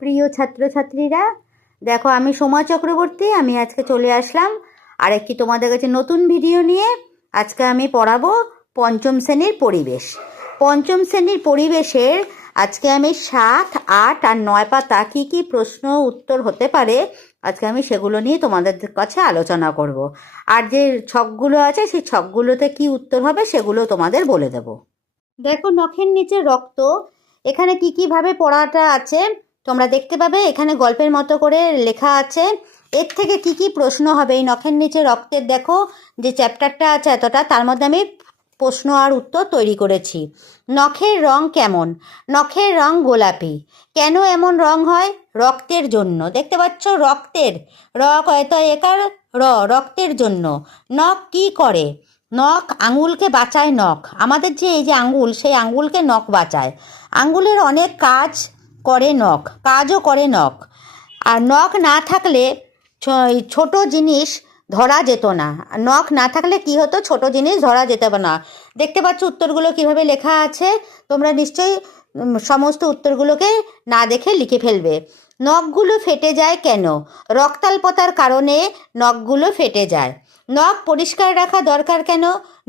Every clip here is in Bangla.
প্রিয় ছাত্রছাত্রীরা, দেখো আমি সোমা চক্রবর্তী। আমি আজকে চলে আসলাম আরেকটি তোমাদের কাছে নতুন ভিডিও নিয়ে। আজকে আমি পড়াবো পঞ্চম শ্রেণীর পরিবেশ। পঞ্চম শ্রেণীর পরিবেশের আজকে আমি 7, 8 আর 9 পাতা কী কী প্রশ্ন উত্তর হতে পারে আজকে আমি সেগুলো নিয়ে তোমাদের কাছে আলোচনা করব। আর যে ছকগুলো আছে সেই ছকগুলোতে কি উত্তর হবে সেগুলো তোমাদের বলে দেব। দেখো নখের নিচে রক্ত, এখানে কি কিভাবে পড়াটা আছে তোমরা দেখতে পাবে। এখানে গল্পের মতো করে লেখা আছে। এর থেকে কি কি প্রশ্ন হবে এই নখের নিচে রক্তের, দেখো যে চ্যাপ্টারটা আছে এতটা, তার মধ্যে আমি প্রশ্ন আর উত্তর তৈরি করেছি। নখের রং কেমন? নখের রং গোলাপি। কেন এমন রং হয়? রক্তের জন্য। দেখতে পাচ্ছ রক্তের, হয়তো একার রক্তের জন্য। নখ কি করে? নখ আঙুলকে বাঁচায়। নখ আমাদের যে এই যে আঙুল, সেই আঙুলকে নখ বাঁচায়। আঙুলের অনেক কাজ করে নখ, কাজও করে নখ। আর নখ না থাকলে ছোট জিনিস ধরা যেত না। নখ না থাকলে কি হতো? ছোট জিনিস ধরা যেত না। দেখতে পাচ্ছ উত্তরগুলো কিভাবে লেখা আছে। তোমরা নিশ্চয়ই সমস্ত উত্তরগুলোকে না দেখে লিখে ফেলবে। নখগুলো ফেটে যায় কেন? রক্তাল্পতার কারণে নখগুলো ফেটে যায়। নখ পরিষ্কার রাখা দরকার কেন?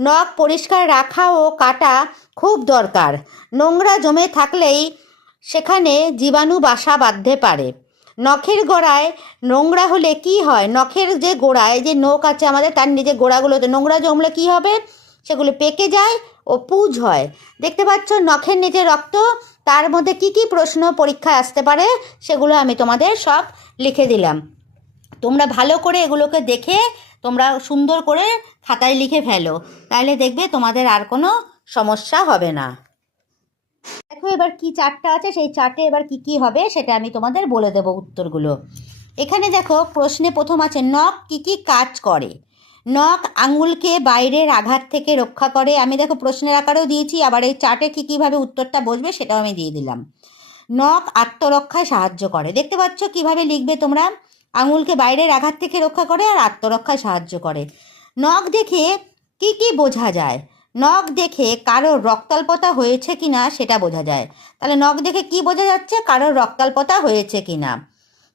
নখ পরিষ্কার রাখা ও কাটা খুব দরকার। নোংরা জমে থাকলেই সেখানে জীবাণু বাসা বাঁধতে পারে। নখের গোড়ায় নোংরা হলে কি হয়? নখের যে গোড়ায় যে নখ আছে আমাদের, তার নিজের গোড়াগুলোতে নোংরা জমলে কি হবে? সেগুলো পেকে যায় ও পুঁজ হয়। দেখতে পাচ্ছ নখের নিচে রক্ত, তার মধ্যে কি কি প্রশ্ন পরীক্ষায় আসতে পারে সেগুলো আমি তোমাদের সব লিখে দিলাম। তোমরা ভালো করে এগুলোকে দেখে তোমরা সুন্দর করে খাতায় লিখে ফেলো, তাহলে দেখবে তোমাদের আর কোনো সমস্যা হবে না। দেখো এবার কি চার্টটা আছে, সেই চার্টে এবার কি কি হবে সেটা আমি তোমাদের বলে দেব উত্তরগুলো। এখানে দেখো প্রশ্নে প্রথম আছে নখ কি কি কাজ করে। নখ আঙুলকে বাইরের আঘাত থেকে রক্ষা করে। আমি দেখো প্রশ্নের আকারেও দিয়েছি, আবার এই চার্টে কী কীভাবে উত্তরটা বসবে সেটাও আমি দিয়ে দিলাম। নখ আত্মরক্ষায় সাহায্য করে। দেখতে পাচ্ছ কিভাবে লিখবে তোমরা। আঙুলকে বাইরের আঘাত থেকে রক্ষা করে আর আত্মরক্ষায় সাহায্য করে। নখ দেখে কি কি বোঝা যায়? নখ দেখে কারোর রক্তাল্পতা হয়েছে কি না সেটা বোঝা যায়। তাহলে নখ দেখে কি বোঝা যাচ্ছে? কারোর রক্তাল্পতা হয়েছে কি না।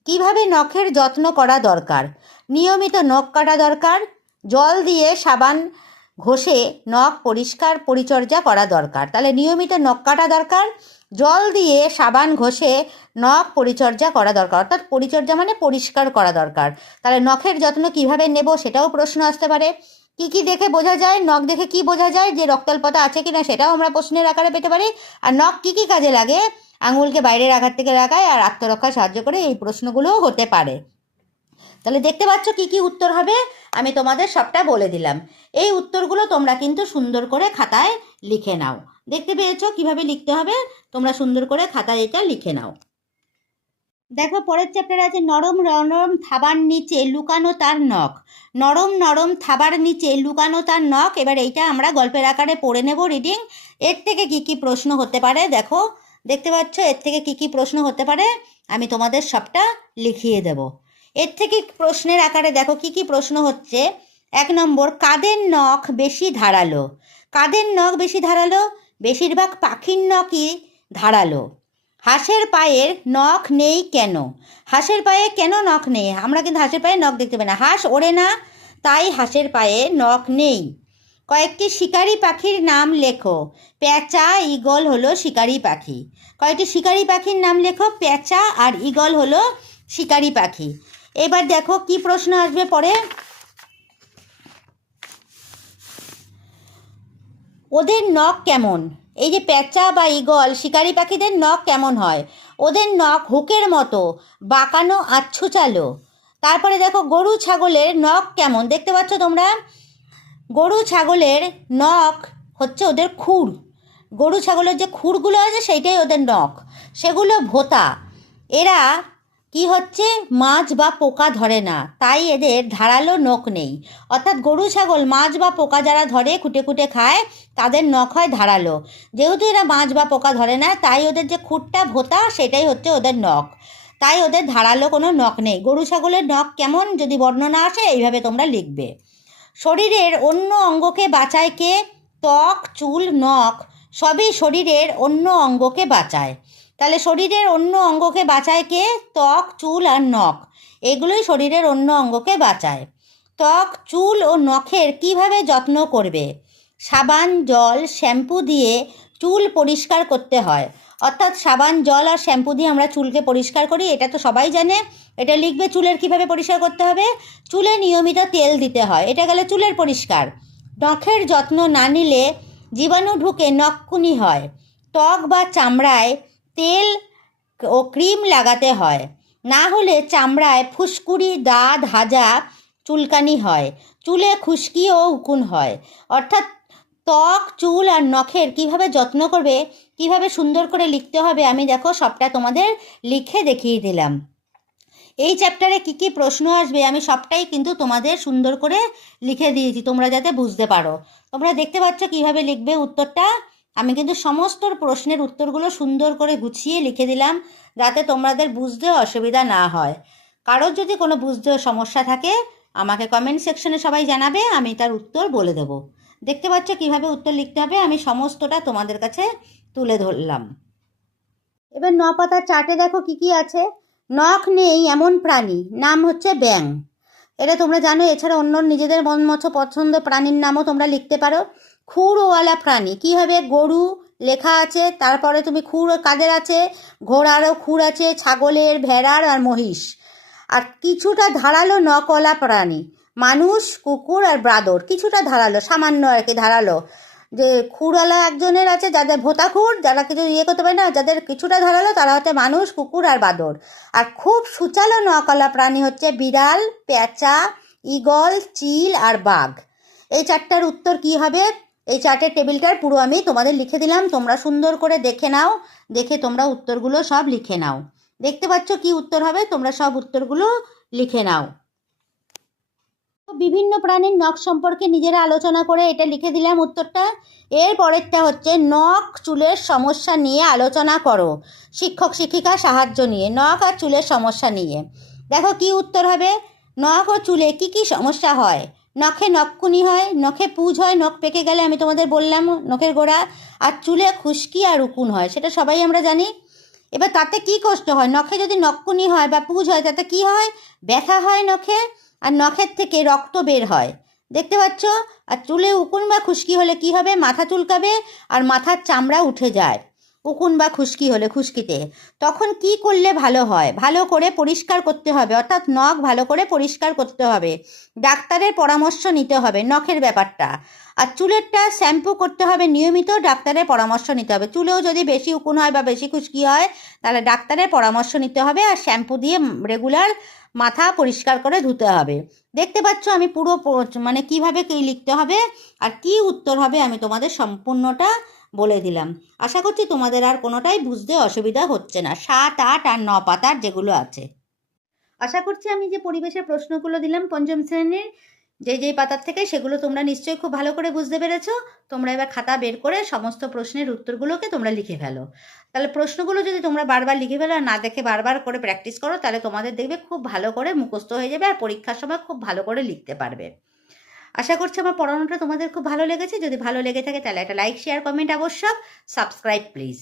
কীভাবে নখের যত্ন করা দরকার? নিয়মিত নখ কাটা দরকার। জল দিয়ে সাবান ঘষে নখ পরিষ্কার পরিচর্যা করা দরকার। তাহলে নিয়মিত নখ কাটা দরকার, জল দিয়ে সাবান ঘষে নখ পরিচর্যা করা দরকার, অর্থাৎ পরিচর্যা মানে পরিষ্কার করা দরকার। তাহলে নখের যত্ন কিভাবে নেব সেটাও প্রশ্ন আসতে পারে। কি কি দেখে বোঝা যায়? নখ দেখে কি বোঝা যায় যে রক্তাল্পতা আছে কিনা সেটাও আমরা প্রশ্নের আকারে পেতে পারি। আর নখ কি কি কাজে লাগে? আঙুলকে বাইরের আঘাত থেকে রাখায় আর আত্মরক্ষায় সাহায্য করে, এই প্রশ্নগুলোও হতে পারে। তাহলে দেখতে পাচ্ছ কি কি উত্তর হবে, আমি তোমাদের সবটা বলে দিলাম। এই উত্তরগুলো তোমরা কিন্তু সুন্দর করে খাতায় লিখে নাও। দেখতে পেয়েছো কিভাবে লিখতে হবে? তোমরা সুন্দর করে খাতায় এটা লিখে নাও। দেখো পরের চ্যাপ্টারে আছে নরম নরম থাবার নিচে লুকানো তার নখ। নরম নরম থাবার নিচে লুকানো তার নখ। এবার এইটা আমরা গল্পের আকারে পড়ে নেব রিডিং। এর থেকে কি কি প্রশ্ন হতে পারে দেখো, দেখতে পাচ্ছ এর থেকে কি কি প্রশ্ন হতে পারে আমি তোমাদের সবটা লিখিয়ে দেব। এর থেকে প্রশ্নের আকারে দেখো কি কি প্রশ্ন হচ্ছে। 1 নম্বর, কাদের নখ বেশি ধারালো? কাদের নখ বেশি ধারালো? বেশিরভাগ পাখির নখই ধারালো। হাঁসের পায়ের নখ নেই কেন? হাঁসের পায়ে কেন নখ নেই? আমরা কিন্তু হাঁসের পায়ে নখ দেখতে পাই না, হাঁস ওড়ে না, তাই হাঁসের পায়ে নখ নেই। কয়েকটি শিকারি পাখির নাম লেখো। পেঁচা, ঈগল হলো শিকারি পাখি। কয়েকটি শিকারি পাখির নাম লেখো। পেঁচা আর ঈগল হলো শিকারি পাখি। এবার দেখো কি প্রশ্ন আসবে পরে। ওদের নখ কেমন? এই যে পেঁচা বা ঈগল শিকারি পাখিদের নখ কেমন হয়? ওদের নখ হুকের মতো বাঁকানো আচ্ছুচালো। তারপরে দেখো গরু ছাগলের নখ কেমন? দেখতে পাচ্ছ তোমরা গরু ছাগলের নখ হচ্ছে ওদের খুর। গরু ছাগলের যে খুরগুলো আছে সেইটাই ওদের নখ, সেগুলো ভোঁতা। এরা কি হচ্ছে? মাছ বা পোকা ধরে না, তাই এদের ধারালো নখ নেই। অর্থাৎ গরু ছাগল মাছ বা পোকা যারা ধরে খুঁটে খুঁটে খায় তাদের নখ হয় ধারালো। যেহেতু এরা মাছ বা পোকা ধরে না তাই ওদের যে খুঁটটা ভোঁতা সেটাই হচ্ছে ওদের নখ, তাই ওদের ধারালো কোনো নখ নেই। গরু ছাগলের নখ কেমন যদি বর্ণনা আসে এইভাবে তোমরা লিখবে। শরীরের অন্য অঙ্গকে বাঁচায় কে? ত্বক, চুল, নখ সবই শরীরের অন্য অঙ্গকে বাঁচায়। তাহলে শরীরের অন্য অঙ্গকে বাঁচায় কে? ত্বক, চুল আর নখ, এগুলোই শরীরের অন্য অঙ্গকে বাঁচায়। ত্বক, চুল ও নখের কিভাবে যত্ন করবে? সাবান, জল, শ্যাম্পু দিয়ে চুল পরিষ্কার করতে হয়। অর্থাৎ সাবান, জল আর শ্যাম্পু দিয়ে আমরা চুলকে পরিষ্কার করি, এটা তো সবাই জানে। এটা লিখবে চুলের কিভাবে পরিষ্কার করতে হবে। চুলে নিয়মিত তেল দিতে হয়, এটা গেলে চুলের পরিষ্কার। নখের যত্ন না নিলে জীবাণু ঢুকে নখকুনি হয়। ত্বক বা চামড়ায় তেল ও ক্রিম লাগাতে হয়, না হলে চামড়ায় ফুসকুড়ি, দাঁত, হাজা, চুলকানি হয়। চুলে খুশকি ও উকুন হয়। অর্থাৎ ত্বক, চুল আর নখের কিভাবে যত্ন করবে, কিভাবে সুন্দর করে লিখতে হবে, আমি দেখো সবটা তোমাদের লিখে দেখিয়ে দিলাম। এই চ্যাপ্টারে কি কি প্রশ্ন আসবে আমি সবটাই কিন্তু তোমাদের সুন্দর করে লিখে দিয়েছি, তোমরা যাতে বুঝতে পারো। তোমরা দেখতে পাচ্ছ কিভাবে লিখবে উত্তরটা। আমি কিন্তু সমস্ত প্রশ্নের উত্তরগুলো সুন্দর করে গুছিয়ে লিখে দিলাম, যাতে তোমাদের বুঝতে অসুবিধা না হয়। কারোর যদি কোনো বুঝতে সমস্যা থাকে আমাকে কমেন্ট সেকশনে সবাই জানাবে, আমি তার উত্তর বলে দেব। দেখতে পাচ্ছ কিভাবে উত্তর লিখতে হবে, আমি সমস্তটা তোমাদের কাছে তুলে ধরলাম। এবার 9 পাতার চার্টে দেখো কি কি আছে। নখ নেই এমন প্রাণী, নাম হচ্ছে ব্যাঙ। এটা তোমরা জানো। এছাড়া অন্য নিজেদের মন মতো পছন্দ প্রাণীর নামও তোমরা লিখতে পারো। খুরওয়ালা প্রাণী কী হবে? গরু লেখা আছে, তারপরে তুমি খুর কাদের আছে? ঘোড়ারও খুর আছে, ছাগলের, ভেড়ার আর মহিষ। আর কিছুটা ধারালো নখওয়ালা প্রাণী, মানুষ, কুকুর আর বাঁদর। কিছুটা ধারালো, সামান্য আর কি ধারালো। যে খুরওয়ালা একজনের আছে যাদের ভোতা খুর, যারা কিছু করতে পারে না, যাদের কিছুটা ধারালো, তারা হচ্ছে মানুষ, কুকুর আর বাঁদর। আর খুব সুচালো নখওয়ালা প্রাণী হচ্ছে বিড়াল, পেঁচা, ঈগল, চিল আর বাঘ। এই চারটার উত্তর কি হবে? এই চার্টের টেবিলটার পুরো আমি তোমাদের লিখে দিলাম, তোমরা সুন্দর করে দেখে নাও, দেখে তোমরা উত্তরগুলো সব লিখে নাও। দেখতে পাচ্ছ কি উত্তর হবে, তোমরা সব উত্তরগুলো লিখে নাও। বিভিন্ন প্রাণীর নখ সম্পর্কে নিজেরা আলোচনা করে এটা লিখে দিলাম উত্তরটা। এর পরেরটা হচ্ছে নখ চুলের সমস্যা নিয়ে আলোচনা করো, শিক্ষক শিক্ষিকা সাহায্য নিয়ে। নখ আর চুলের সমস্যা নিয়ে দেখো কি উত্তর হবে। নখ ও চুলে কি কি সমস্যা হয়? নখে নখকুনি হয়, নখে পুঁজ হয়, নখ পেকে গেলে, আমি তোমাদের বললাম নখের গোড়া। আর চুলে খুশকি আর উকুন হয়, সেটা সবাই আমরা জানি। এবার তাতে কি কষ্ট হয়? নখে যদি নখকুনি হয় বা পুঁজ হয় তাতে কি হয়? ব্যথা হয় নখে, আর নখের থেকে রক্ত বের হয়, দেখতে পাচ্ছ। আর চুলে উকুন বা খুশকি হলে কি হবে? মাথা চুলকাবে আর মাথার চামড়া উঠে যায় উকুন বা খুশকি হলে, খুশকিতে। তখন কি করলে ভালো হয়? ভালো করে পরিষ্কার করতে হবে, অর্থাৎ নখ ভালো করে পরিষ্কার করতে হবে, ডাক্তারের পরামর্শ নিতে হবে নখের ব্যাপারটা। আর চুলেরটা শ্যাম্পু করতে হবে নিয়মিত, ডাক্তারের পরামর্শ নিতে হবে। চুলেও যদি বেশি উকুন হয় বা বেশি খুশকি হয় তাহলে ডাক্তারের পরামর্শ নিতে হবে, আর শ্যাম্পু দিয়ে রেগুলার মাথা পরিষ্কার করে ধুতে হবে। দেখতে পাচ্ছ আমি পুরো মানে কিভাবে কী লিখতে হবে আর কি উত্তর হবে আমি তোমাদের সম্পূর্ণটা বলে দিলাম। আশা করছি তোমাদের আর কোনোটাই বুঝতে অসুবিধা হচ্ছে না, 7, 8 আর 9 পাতার যেগুলো আছে। আশা করছি আমি যে পরিবেশের প্রশ্নগুলো দিলাম পঞ্চম শ্রেণীর যেই পাতার থেকে, সেগুলো তোমরা নিশ্চয়ই খুব ভালো করে বুঝতে পেরেছো। তোমরা এবার খাতা বের করে সমস্ত প্রশ্নের উত্তরগুলোকে তোমরা লিখে ফেলো। তাহলে প্রশ্নগুলো যদি তোমরা বারবার লিখে ফেলো আর না দেখে বারবার করে প্র্যাকটিস করো, তাহলে তোমাদের দেখবে খুব ভালো করে মুখস্থ হয়ে যাবে আর পরীক্ষার সময় খুব ভালো করে লিখতে পারবে। আশা করছি আমার পড়ানোটা তোমাদের খুব ভালো লেগেছে। যদি ভালো লেগে থাকে তাহলে একটা লাইক, শেয়ার, কমেন্ট আবশ্যক। Subscribe please.